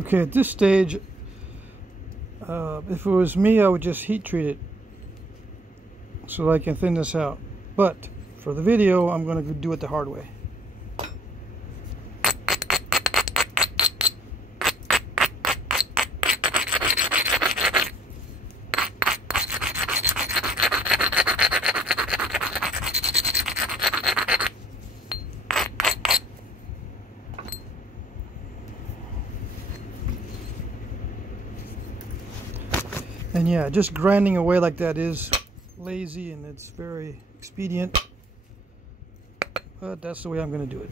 Okay, at this stage, if it was me, I would just heat treat it so I can thin this out. But for the video, I'm going to do it the hard way. And yeah, just grinding away like that is lazy and it's very expedient, but that's the way I'm going to do it.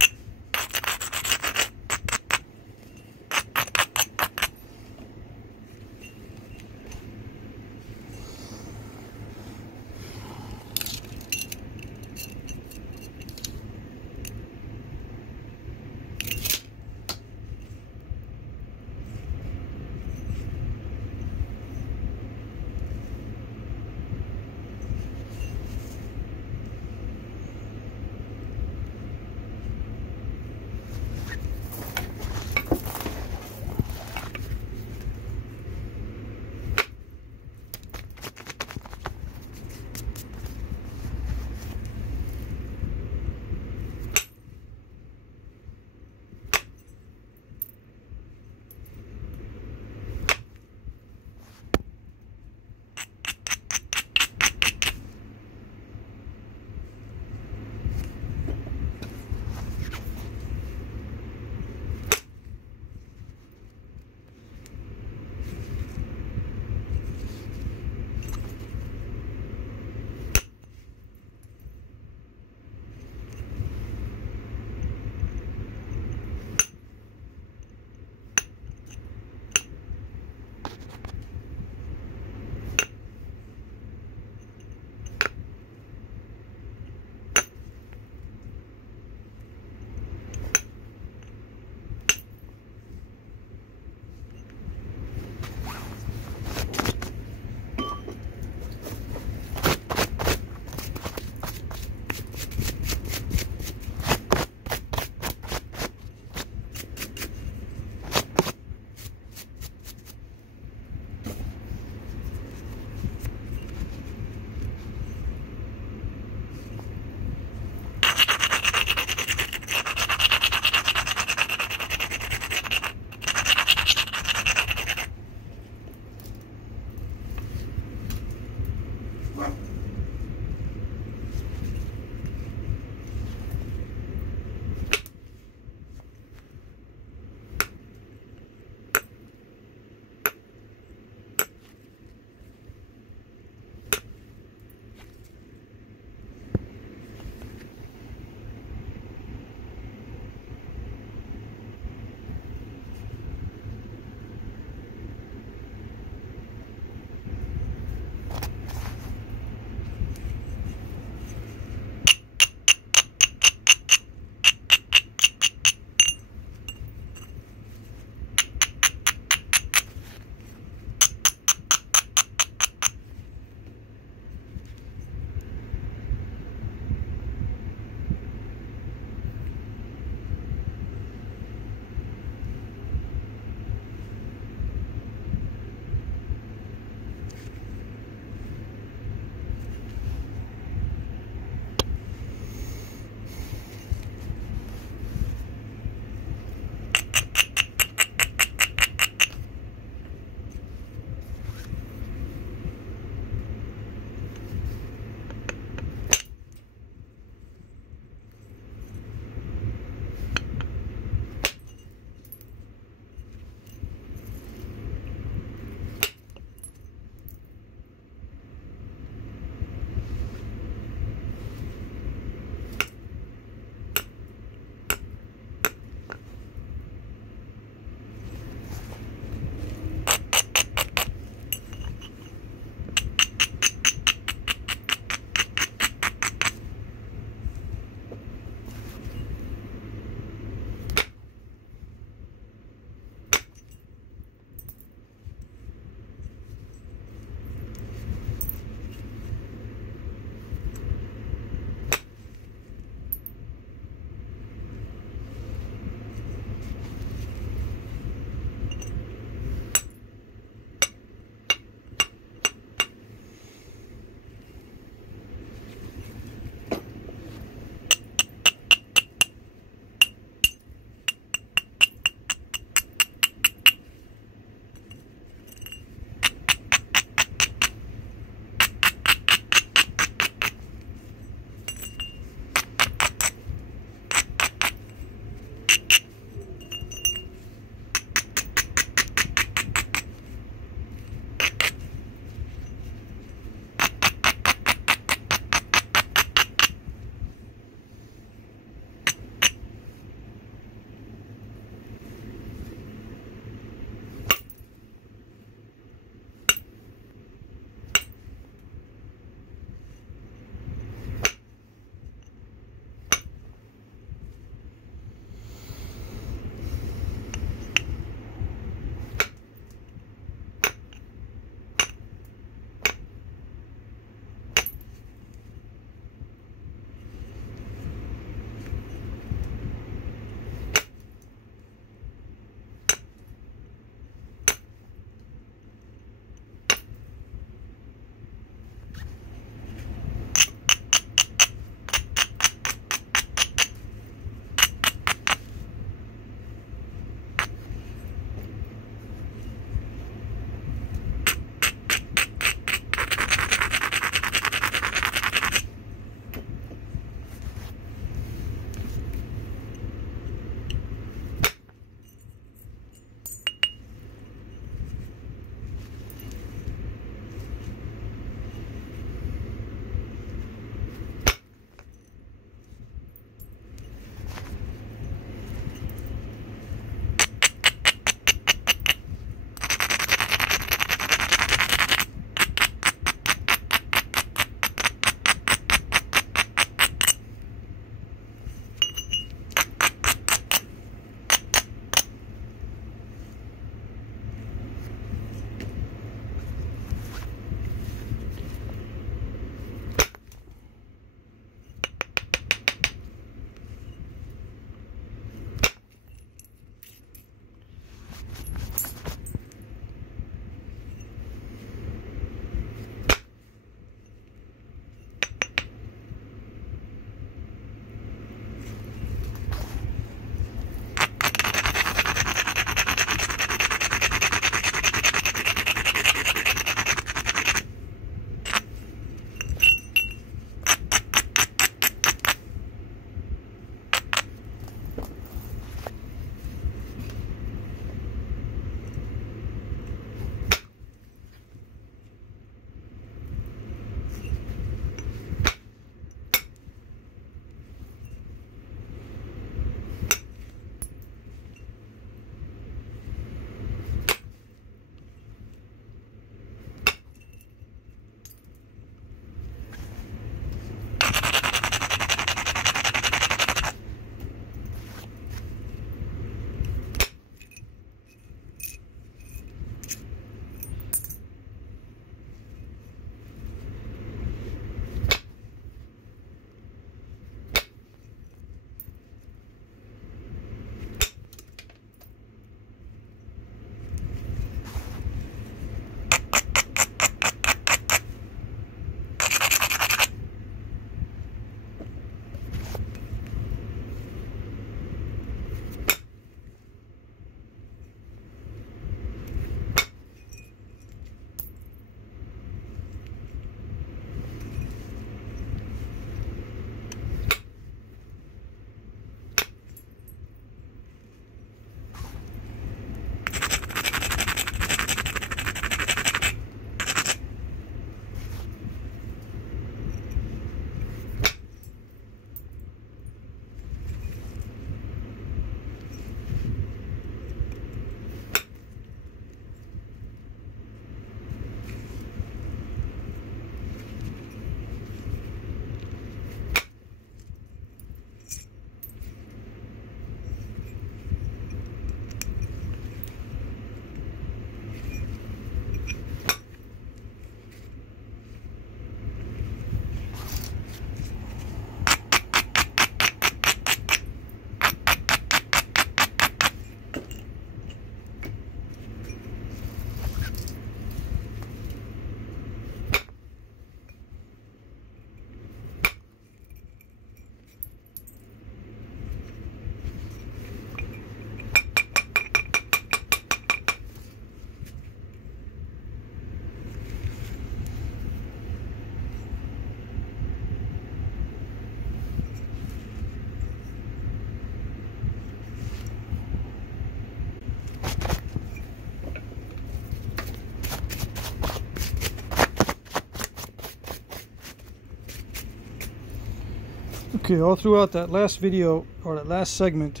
Okay, all throughout that last video, or that last segment,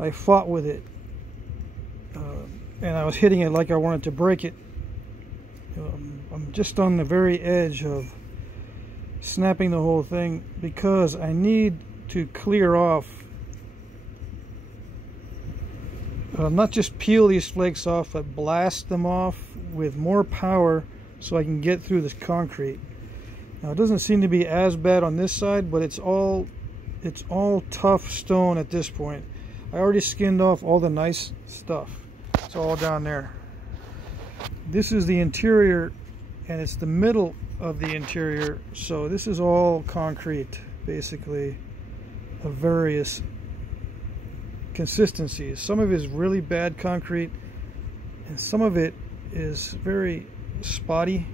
I fought with it. And I was hitting it like I wanted to break it. I'm just on the very edge of snapping the whole thing because I need to clear off, not just peel these flakes off, but blast them off with more power so I can get through this concrete. Now it doesn't seem to be as bad on this side, but it's all tough stone at this point. I already skinned off all the nice stuff. It's all down there. This is the interior, and it's the middle of the interior, so this is all concrete, basically, of various consistencies. Some of it is really bad concrete, and some of it is very spotty,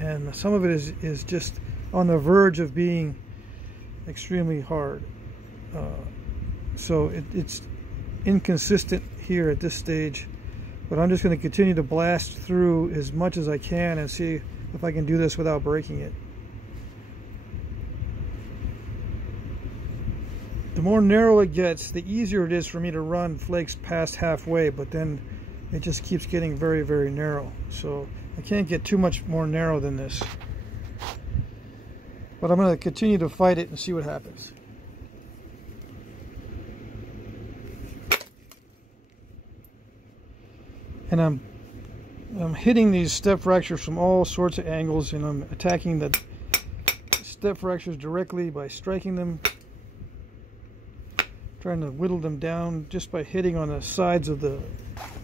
and some of it is just on the verge of being extremely hard. So it's inconsistent here at this stage, but I'm just going to continue to blast through as much as I can and see if I can do this without breaking it. The more narrow it gets, the easier it is for me to run flakes past halfway, but then it just keeps getting very, very narrow. So I can't get too much more narrow than this. But I'm going to continue to fight it and see what happens. And I'm hitting these step fractures from all sorts of angles, and I'm attacking the step fractures directly by striking them, trying to whittle them down just by hitting on the sides of the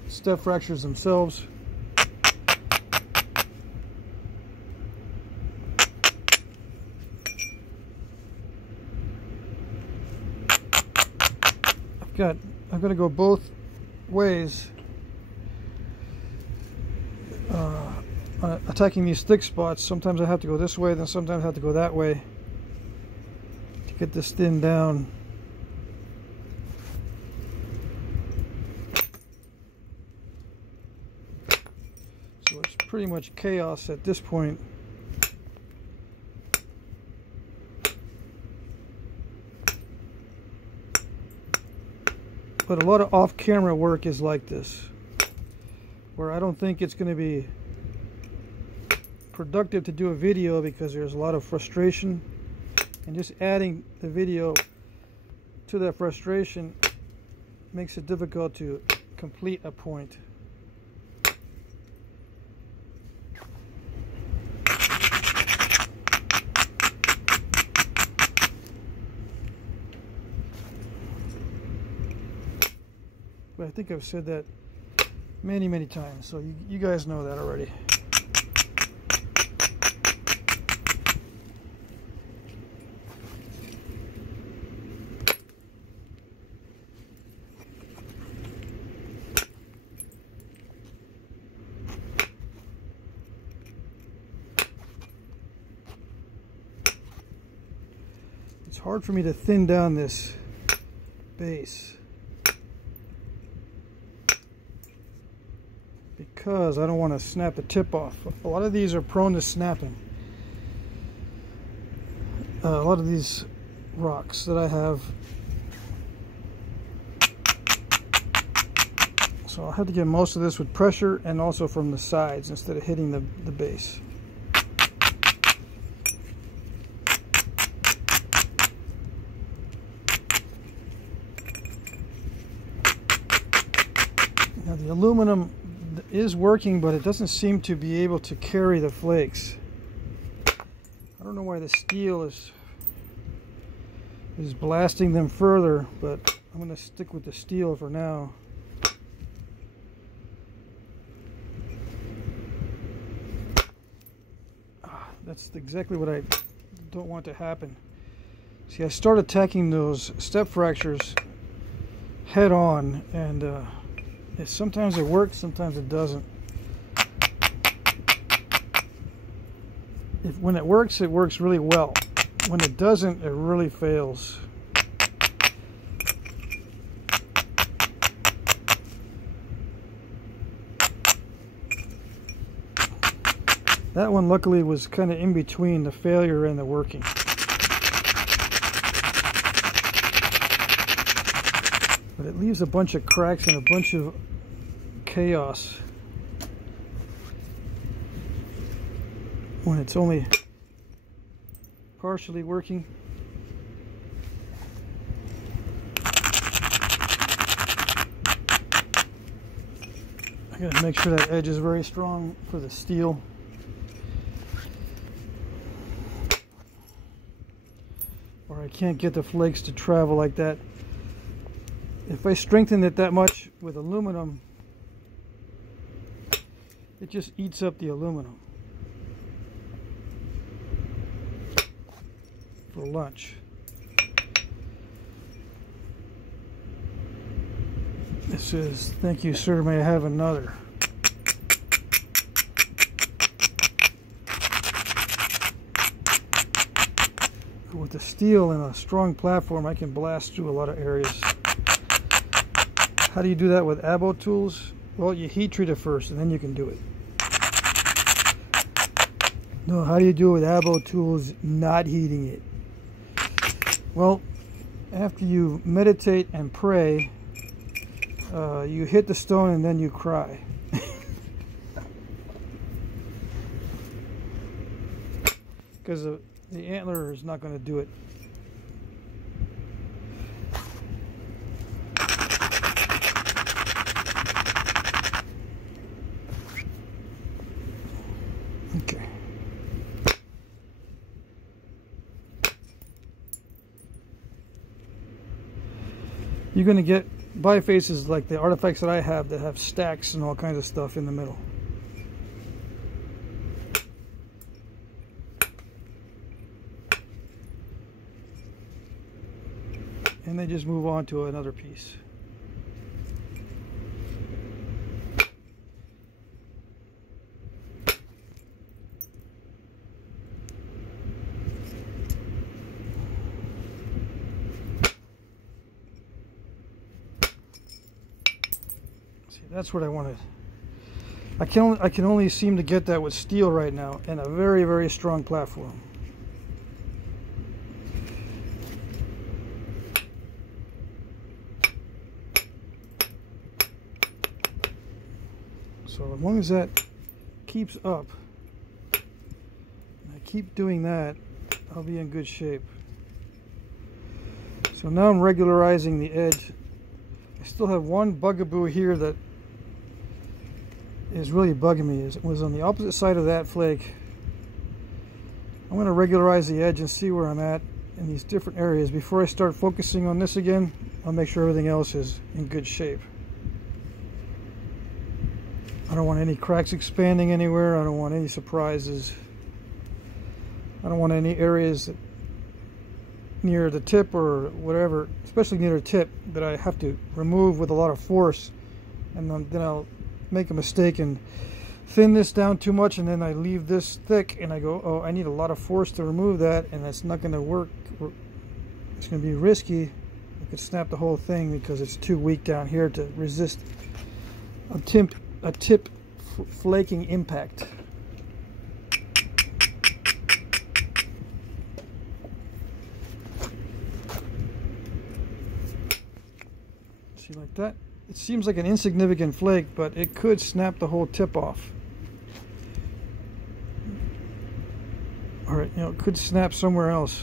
step fractures themselves. I've got to go both ways. Attacking these thick spots. Sometimes I have to go this way, then sometimes I have to go that way to get this thin down. So it's pretty much chaos at this point. But a lot of off-camera work is like this, where I don't think it's going to be productive to do a video because there's a lot of frustration, and just adding the video to that frustration makes it difficult to complete a point. But I think I've said that many, many times, so you guys know that already. It's hard for me to thin down this base because I don't want to snap the tip off. A lot of these are prone to snapping. A lot of these rocks that I have. So I'll have to get most of this with pressure and also from the sides instead of hitting the base. Now the aluminum is working, but it doesn't seem to be able to carry the flakes. I don't know why the steel is blasting them further, but I'm going to stick with the steel for now. That's exactly what I don't want to happen. See, I start attacking those step fractures head on, and sometimes it works, sometimes it doesn't. When it works really well. When it doesn't, it really fails. That one luckily was kind of in between the failure and the working. but it leaves a bunch of cracks and a bunch of chaos when it's only partially working. I gotta make sure that edge is very strong for the steel. Or I can't get the flakes to travel like that. If I strengthen it that much with aluminum, it just eats up the aluminum for lunch. This is, thank you sir, may I have another? With the steel and a strong platform, I can blast through a lot of areas. How do you do that with abo tools? Well, you heat treat it first and then you can do it. No, how do you do it with abo tools not heating it? Well, after you meditate and pray, you hit the stone and then you cry. Because the antler is not going to do it. Okay. You're going to get bifaces like the artifacts that I have that have stacks and all kinds of stuff in the middle. And they just move on to another piece. See, that's what I wanted. I can only seem to get that with steel right now and a very, very strong platform. So as long as that keeps up, and I keep doing that, I'll be in good shape. So now I'm regularizing the edge. I still have one bugaboo here that is really bugging me. It was on the opposite side of that flake. I'm going to regularize the edge and see where I'm at in these different areas. Before I start focusing on this again, I'll make sure everything else is in good shape. I don't want any cracks expanding anywhere. I don't want any surprises. I don't want any areas near the tip or whatever, especially near the tip, that I have to remove with a lot of force, and then I'll make a mistake and thin this down too much, and then I leave this thick and I go, oh, I need a lot of force to remove that, and that's not going to work. It's going to be risky. I could snap the whole thing because it's too weak down here to resist a tip flaking impact. See, like that? It seems like an insignificant flake, but it could snap the whole tip off. Or, you know, it could snap somewhere else.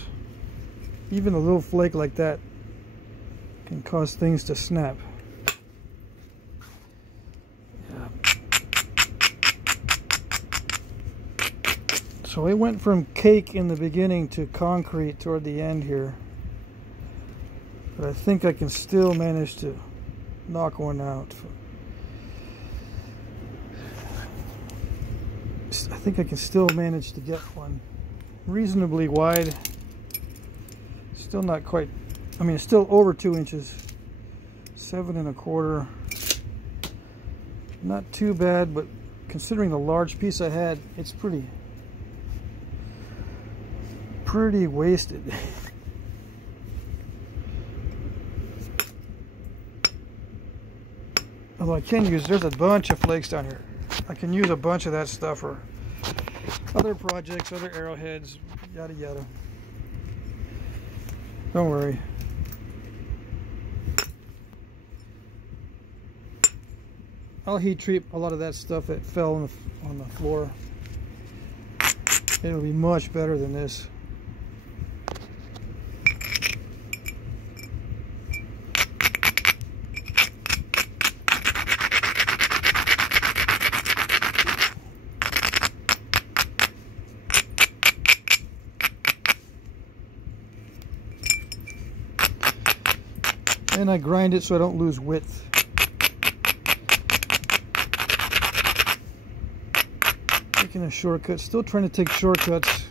Even a little flake like that can cause things to snap. So it went from cake in the beginning to concrete toward the end here. But I think I can still manage to knock one out. I think I can still manage to get one reasonably wide. Still not quite, I mean, it's still over 2 inches. 7 1/4. Not too bad, but considering the large piece I had, it's pretty wasted. Although I can use, there's a bunch of flakes down here. I can use a bunch of that stuff for other projects, other arrowheads, yada yada. Don't worry. I'll heat treat a lot of that stuff that fell on the floor. It'll be much better than this. And I grind it so I don't lose width. Taking a shortcut, still trying to take shortcuts,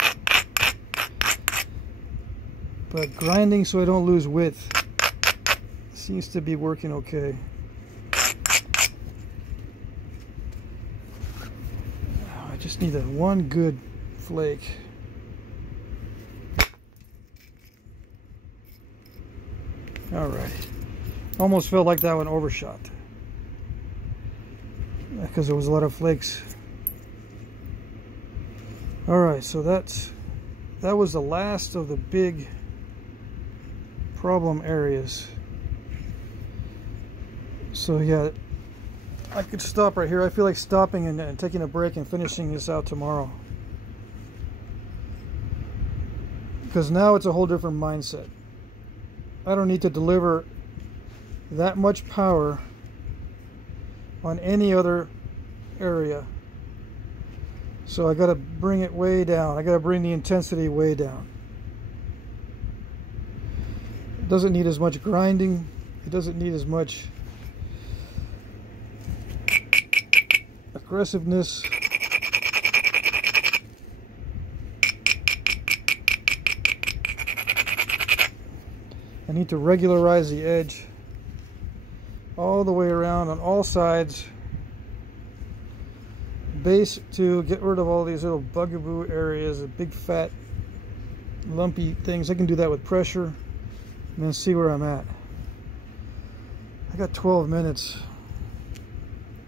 but grinding so I don't lose width seems to be working okay. I just need one good flake. Alright. Almost felt like that one overshot because there was a lot of flakes. Alright, so that was the last of the big problem areas. So yeah, I could stop right here. I feel like stopping and taking a break and finishing this out tomorrow, because now it's a whole different mindset. I don't need to deliver that much power on any other area. So I got to bring it way down. I got to bring the intensity way down. It doesn't need as much grinding. It doesn't need as much aggressiveness. I need to regularize the edge all the way around on all sides. Base to get rid of all these little bugaboo areas, the big fat lumpy things. I can do that with pressure and then see where I'm at. I got 12 minutes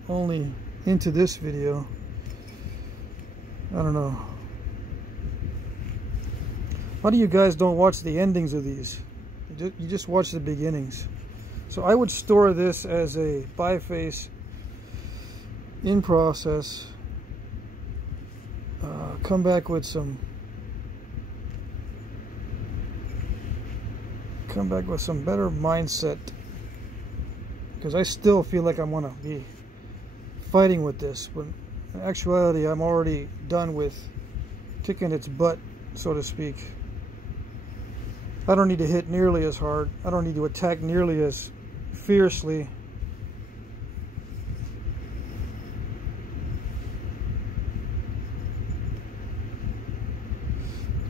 only into this video. I don't know. Why do you guys don't watch the endings of these? You just watch the beginnings. So I would store this as a biface in process. Come back with some better mindset, because I still feel like I want to be fighting with this, but in actuality I'm already done with kicking its butt, so to speak. I don't need to hit nearly as hard. I don't need to attack nearly as fiercely.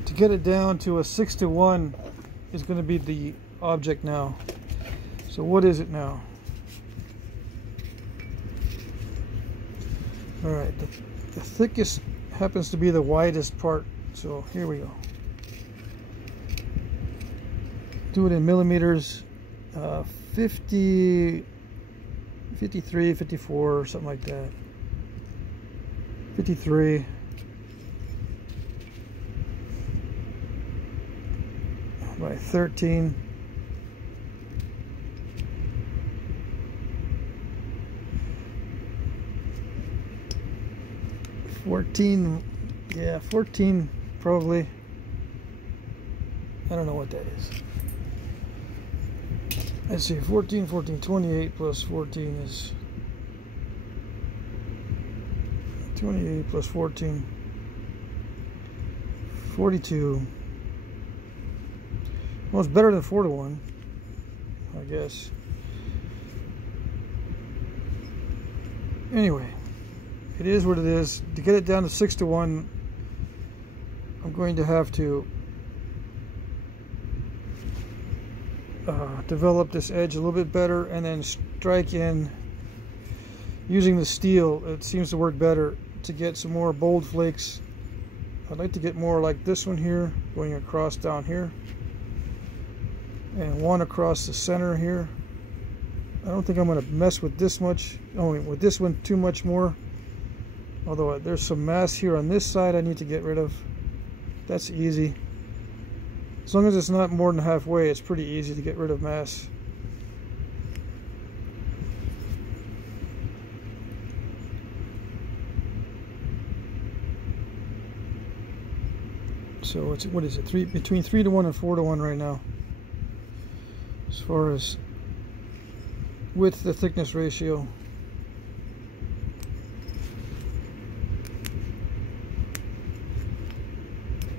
To get it down to a 6:1 is going to be the object now. So what is it now? Alright, the thickest happens to be the widest part. So here we go. Do it in millimeters. 50, 53, 54, something like that. 53. By 13. Yeah, 14 probably. I don't know what that is. Let's see, 14, 28 plus 14 is 28 plus 14, 42. Well, it's better than 4:1, I guess. Anyway, it is what it is. To get it down to 6:1, I'm going to have to develop this edge a little bit better, and then strike in using the steel. It seems to work better to get some more bold flakes. I'd like to get more like this one here, going across down here, and one across the center here. I don't think I'm going to mess with this much, with this one too much more, although there's some mass here on this side I need to get rid of. That's easy. As long as it's not more than halfway, it's pretty easy to get rid of mass. So it's, what is it, between 3 to 1 and 4 to 1 right now, as far as width to thickness ratio.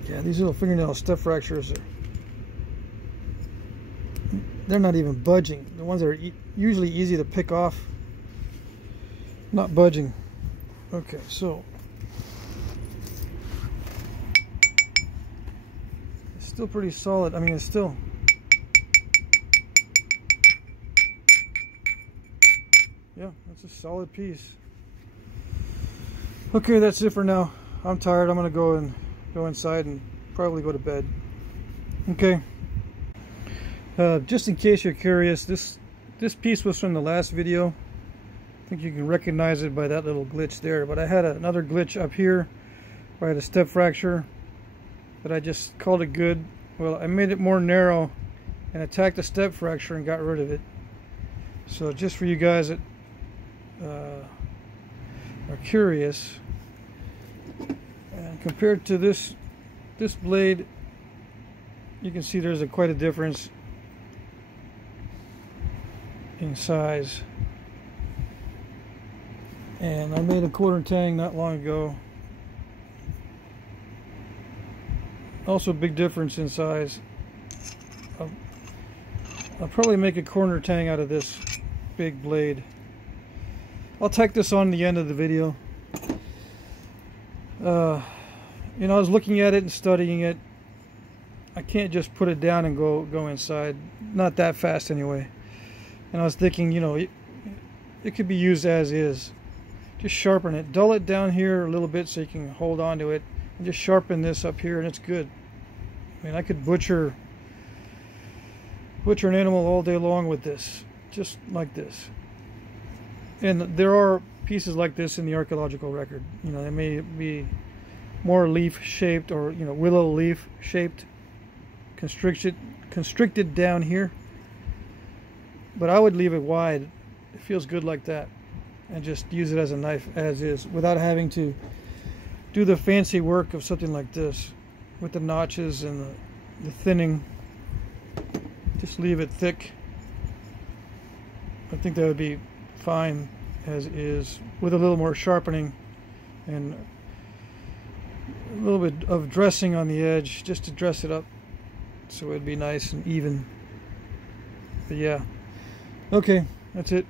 Yeah, these little fingernail step fractures they're not even budging. The ones that are usually easy to pick off, not budging. Okay, so it's still pretty solid. I mean, it's still, yeah, that's a solid piece. Okay, that's it for now. I'm tired. I'm gonna go inside and probably go to bed. Okay. Just in case you're curious, this piece was from the last video. I think you can recognize it by that little glitch there, but I had another glitch up here where I had a step fracture, but I just called it good. Well, I made it more narrow and attacked the step fracture and got rid of it. So just for you guys that are curious, and compared to this blade, you can see there's quite a difference in size. And I made a quarter tang not long ago. Also a big difference in size. I'll probably make a corner tang out of this big blade. I'll tack this on the end of the video. You know, I was looking at it and studying it. I can't just put it down and go inside. Not that fast anyway. And I was thinking, you know, it could be used as is. Just sharpen it. Dull it down here a little bit so you can hold on to it. And just sharpen this up here and it's good. I mean, I could butcher an animal all day long with this. Just like this. And there are pieces like this in the archaeological record. You know, they may be more leaf shaped, or, you know, willow leaf shaped, constricted down here. But I would leave it wide. It feels good like that, and just use it as a knife as is, without having to do the fancy work of something like this with the notches and the thinning. Just leave it thick. I think that would be fine as is, with a little more sharpening and a little bit of dressing on the edge, just to dress it up so it'd be nice and even. But yeah, okay, that's it.